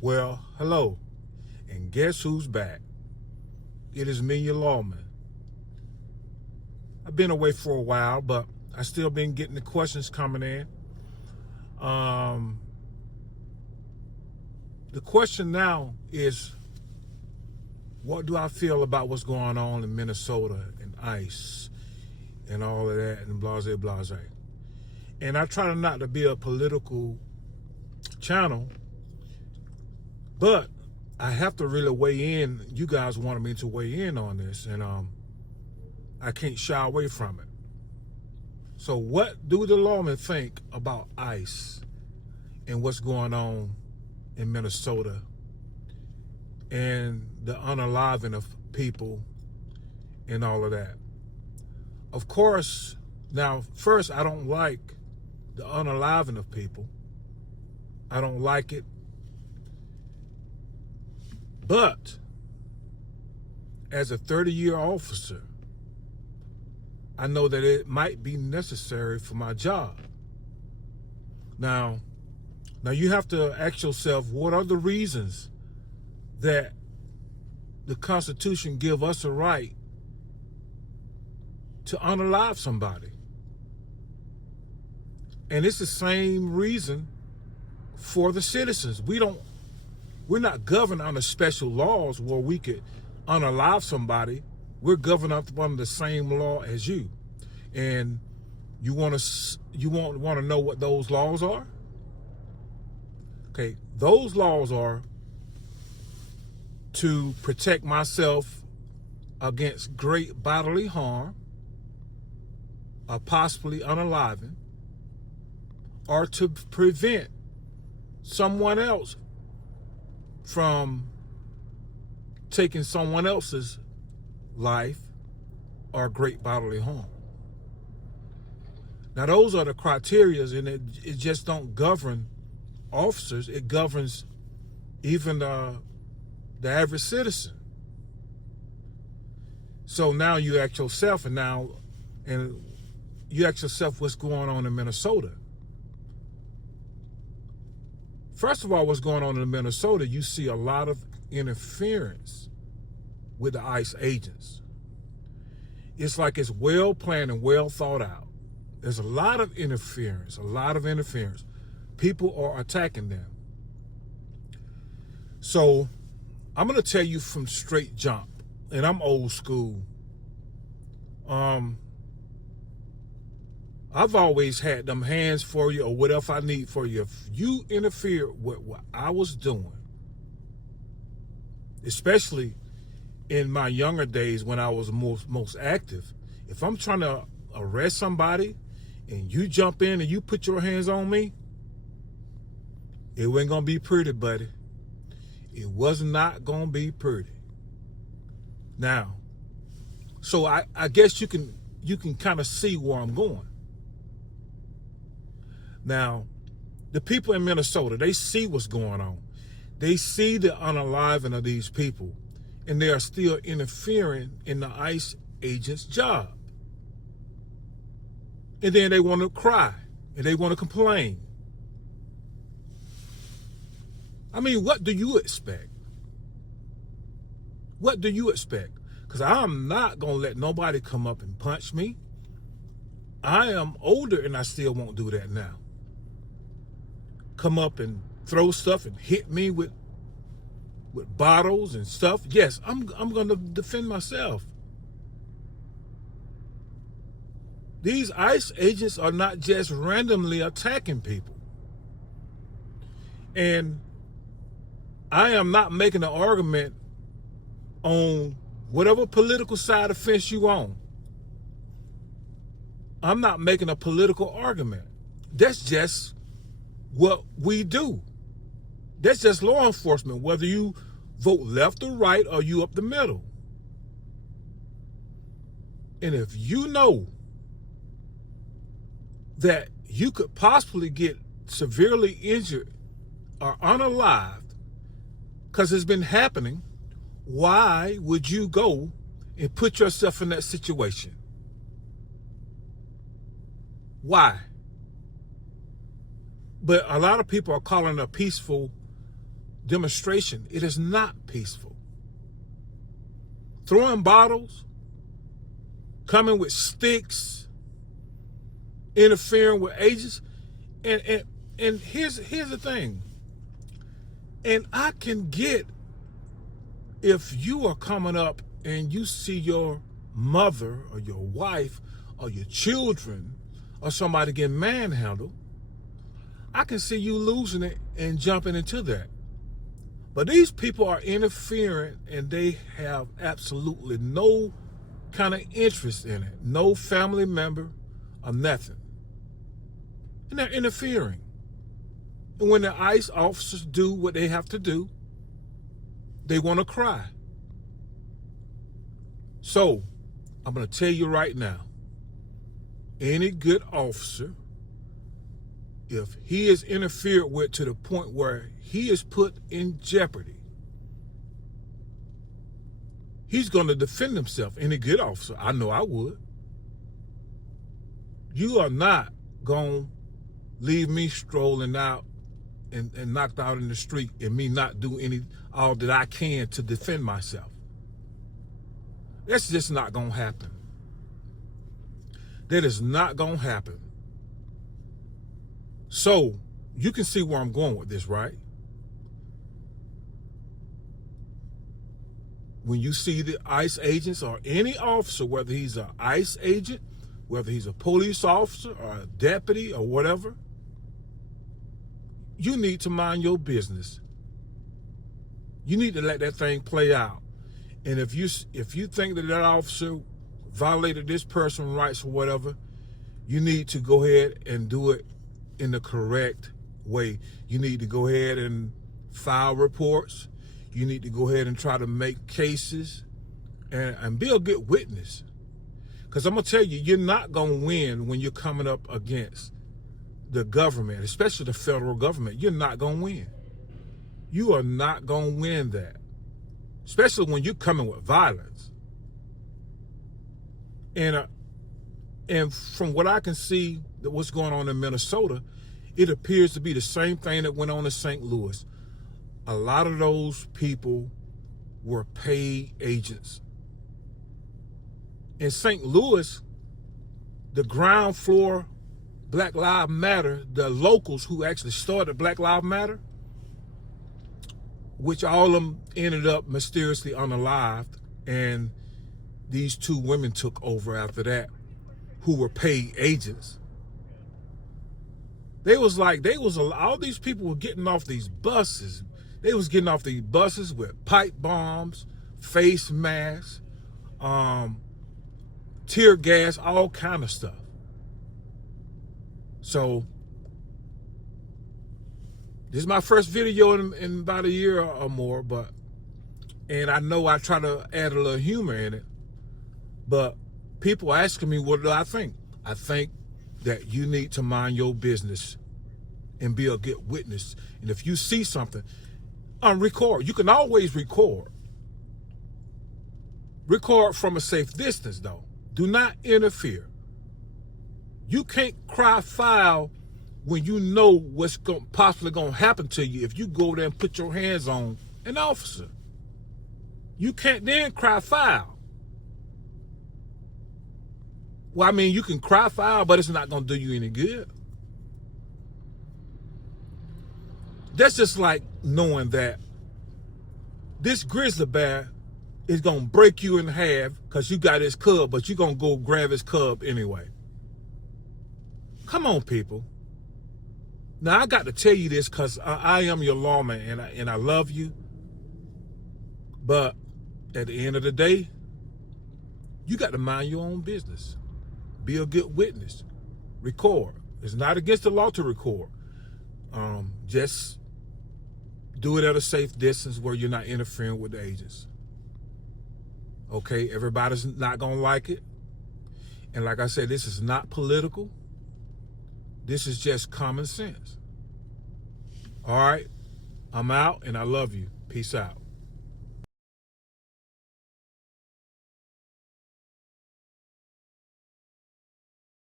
Well, hello, and guess who's back? It is me, your Lawman. I've been away for a while, but I still been getting the questions coming in. Um, the question now is, what do I feel about what's going on in Minnesota and ICE and all of that and blase, blase. And I try not to be a political channel, but I have to really weigh in. You guys wanted me to weigh in on this, and I can't shy away from it. So what do the lawmen think about ICE and what's going on in Minnesota and the unaliving of people and all of that? Of course, now first, I don't like the unaliving of people. I don't like it. But as a 30-year officer, I know that it might be necessary for my job. Now you have to ask yourself, what are the reasons that the Constitution give us a right to unalive somebody? And it's the same reason for the citizens. We're not governed under special laws where we could unalive somebody. We're governed under the same law as you. And you want to know what those laws are? Okay, those laws are to protect myself against great bodily harm, or possibly unaliving, or to prevent someone else from taking someone else's life or great bodily harm. Now those are the criteria, and it just don't govern officers. It governs even the average citizen. So now you ask yourself, what's going on in Minnesota? First of all, what's going on in Minnesota, you see a lot of interference with the ICE agents. It's like it's well planned and well thought out. There's a lot of interference. People are attacking them. So I'm going to tell you from straight jump, and I'm old school. I've always had them hands for you or whatever I need for you. If you interfere with what I was doing, especially in my younger days when I was most active, if I'm trying to arrest somebody and you jump in and you put your hands on me, it wasn't going to be pretty, buddy. It was not going to be pretty. Now, so I guess you can kind of see where I'm going. Now, the people in Minnesota, they see what's going on. They see the unaliving of these people, and they are still interfering in the ICE agent's job. And then they want to cry, and they want to complain. I mean, what do you expect? What do you expect? Because I'm not going to let nobody come up and punch me. I am older, and I still won't do that now. Come up and throw stuff and hit me with bottles and stuff. Yes, I'm going to defend myself. These ICE agents are not just randomly attacking people. And I am not making an argument on whatever political side of the fence you on. I'm not making a political argument. That's just what we do. That's just law enforcement, whether you vote left or right or you up the middle. And if you know that you could possibly get severely injured or unalived because it's been happening, why would you go and put yourself in that situation? Why? But a lot of people are calling it a peaceful demonstration, it is not peaceful. Throwing bottles, coming with sticks, interfering with agents, and here's the thing. And I can get if you are coming up and you see your mother or your wife or your children or somebody getting manhandled, I can see you losing it and jumping into that. But these people are interfering and they have absolutely no kind of interest in it. No family member or nothing. And they're interfering. And when the ICE officers do what they have to do, they want to cry. So, I'm going to tell you right now, any good officer, if he is interfered with to the point where he is put in jeopardy, he's going to defend himself. Any good officer, I know I would. You are not going to leave me strolling out and knocked out in the street and me not do all that I can to defend myself. That's just not going to happen. That is not going to happen. So, you can see where I'm going with this, right? When you see the ICE agents or any officer, whether he's an ICE agent, whether he's a police officer or a deputy or whatever, you need to mind your business. You need to let that thing play out. And if you think that officer violated this person's rights or whatever, you need to go ahead and do it in the correct way. You need to go ahead and file reports. You need to go ahead and try to make cases and be a good witness. Because I'm going to tell you, you're not going to win when you're coming up against the government, especially the federal government. You're not going to win. You are not going to win that, especially when you're coming with violence. And from what I can see, that what's going on in Minnesota, it appears to be the same thing that went on in St. Louis. A lot of those people were paid agents. In St. Louis, the ground floor Black Lives Matter, the locals who actually started Black Lives Matter, which all of them ended up mysteriously unalived, and these two women took over after that, who were paid agents. All these people were getting off these buses. They was getting off these buses with pipe bombs, face masks, tear gas, all kind of stuff. So, this is my first video in about a year or more, and I know I try to add a little humor in it, but people asking me, what do I think? I think that you need to mind your business and be a good witness. And if you see something, record. You can always record. Record from a safe distance, though. Do not interfere. You can't cry foul when you know what's possibly going to happen to you if you go there and put your hands on an officer. You can't then cry foul. Well, I mean, you can cry foul, but it's not going to do you any good. That's just like knowing that this grizzly bear is going to break you in half because you got his cub, but you're going to go grab his cub anyway. Come on, people. Now, I got to tell you this because I am your lawman and I love you. But at the end of the day, you got to mind your own business. Be a good witness. Record. It's not against the law to record. Just do it at a safe distance where you're not interfering with the agents. Okay, everybody's not going to like it. And like I said, this is not political. This is just common sense. All right, I'm out and I love you. Peace out.